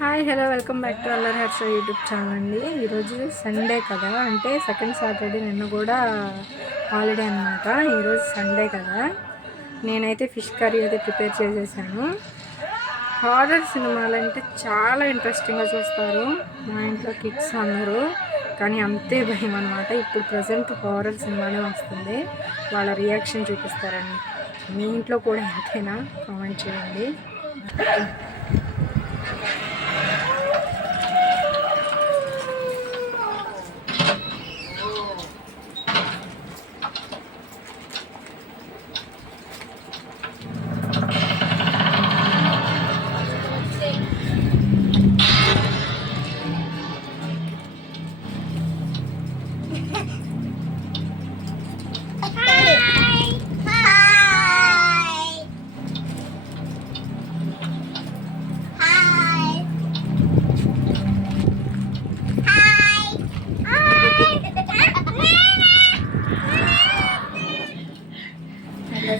Hi hello welcome back to Allari హెడ్స్ YouTube channel అండి. ఈరోజు సండే కదా అంటే సెకండ్ సాటర్డే నిన్న కూడా హాలిడే అనమాట ఈరోజు సండే కదా. నేనైతే ఫిష్ కర్రీ అయితే ప్రిపేర్ చేసేసాను. హారర్ సినిమాలు అంటే చాలా ఇంట్రెస్టింగ్గా చూస్తారు. మా ఇంట్లో కిడ్స్ అందరూ కానీ అంతే భయం అనమాట ఇప్పుడు ప్రజెంట్ హారర్ సినిమానే వస్తుంది. వాళ్ళ రియాక్షన్ చూపిస్తారండి మీ ఇంట్లో కూడా అంతేనా కామెంట్ చేయండి.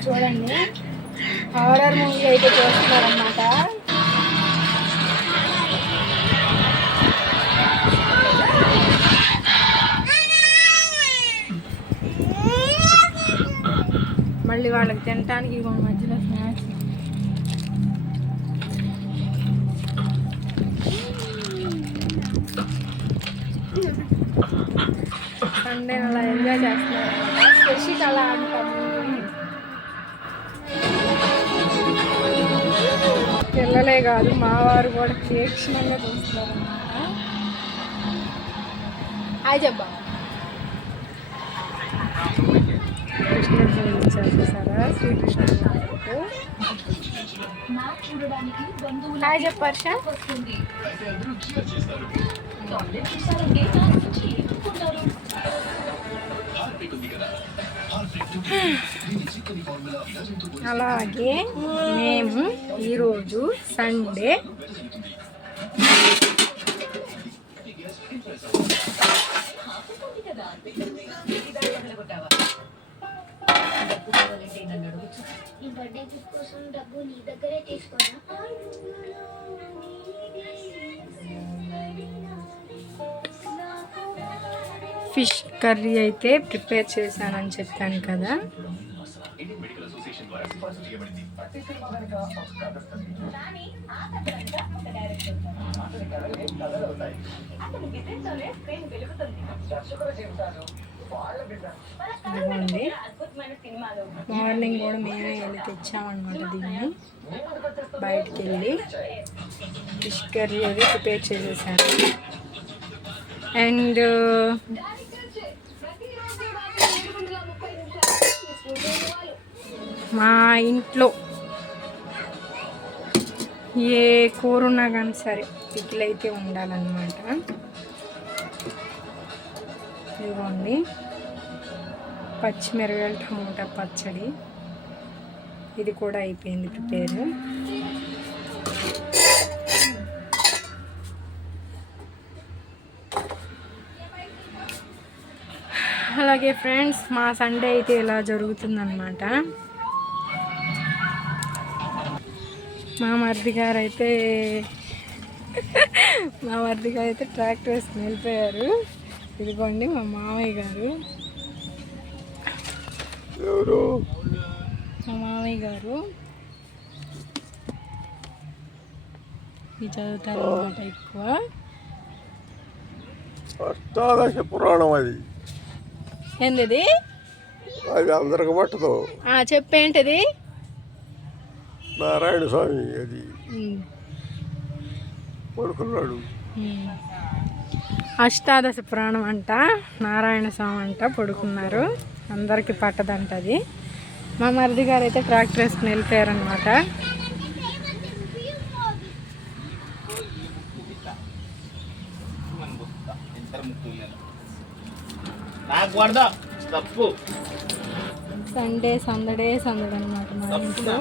చూడండి. హారర్ మూవీ అయితే చూస్తున్నారన్నమాట. మళ్ళీ వాళ్ళకి తినటానికి ఇవ్వండి మధ్యలో స్నాక్స్ సండే అలా ఎంజాయ్ చేస్తున్నారు స్పెషల్ అలా అంటాము పిల్లలే కాదు మా వారు కూడా తీక్షణంగా చూస్తున్నారు అన్నమాట హాయ్ చెప్పా కృష్ణుడు చూసారా శ్రీకృష్ణుడు హాయ్ చెప్పారు అలాగే మేము ఈరోజు సండే. ఈ బర్త్డే గిఫ్ట్ కోసం డబ్బు నీ దగ్గరే ఫిష్ కర్రీ అయితే ప్రిపేర్ చేశానని చెప్పాను కదా. ఇదిగోండి. మార్నింగ్ కూడా మేమే వెళ్ళి తెచ్చామన్నమాట దీన్ని. బయటికి వెళ్ళి ఫిష్ కర్రీ అది ప్రిపేర్ చేసేసాను అండ్ మా ఇంట్లో ఏ కూర ఉన్నా కానీ సరే పికిల్ అయితే ఉండాలన్నమాట. ఇదిగోండి. పచ్చిమిరపకాయలు టమోటా పచ్చడి. ఇది కూడా అయిపోయింది ప్రిపేర్. అలాగే ఫ్రెండ్స్ మా సండే అయితే ఇలా జరుగుతుందన్నమాట. మా మరిది గారు అయితే మా మరిది గారు అయితే ట్రాక్టర్ వేసుకుని వెళ్ళిపోయారు. ఇదిగోండి మా మామయ్య గారు. ఎవరు? మా మామయ్య గారు. ఇది చదువుతారు అన్నమాట ఎక్కువ. అష్టాదశ పురాణం అది. ఏంది అది అందరికి పట్టదు. చెప్పేంటిది నారాయణ స్వామి అది. పడుకున్నాడు. అష్టాదశ పురాణం అంట నారాయణ స్వామి అంట పడుకున్నారు. అందరికి పట్టదంట అది. మా మరిది గారు అయితే ట్రాక్టర్ వేసుకుని వెళ్ళిపోయారనమాట సండే సందడే సందడి అనమాట మా ఇంట్లో.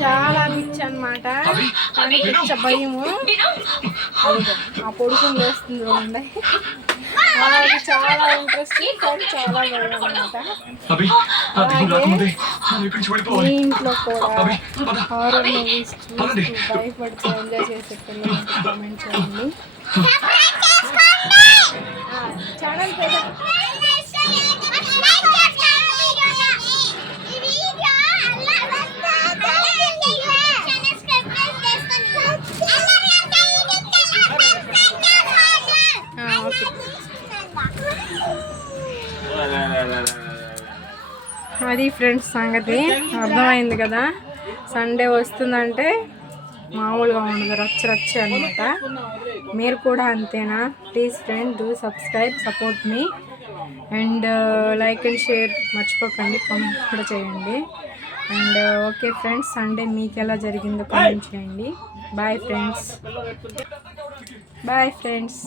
చాలా పిచ్చి అనమాట పిచ్చ భయము. ఆ పొడుకుని వేస్తుంది నాకు చాలా ఇంట్రెస్ట్ కానీ చాలా భయం అనమాట ఇంట్లో కూడా హారర్ మూవీస్ భయపడుతూ ఎంజాయ్ చేసే పిల్లలు కామెంట్ చేయండి. ఛానల్ పేరు అది ఫ్రెండ్స్ సంగతి. అర్థమైంది కదా? సండే వస్తుందంటే మామూలుగా ఉండదు రచ్చ రచ్చ అనమాట మీరు కూడా అంతేనా? Please friend do subscribe support me and like and share మర్చిపోకండి కామెంట్ కూడా చేయండి. అండ్ ఓకే ఫ్రెండ్స్ సండే మీకు ఎలా జరిగిందో కామెంట్ చేయండి. Bye friends bye friends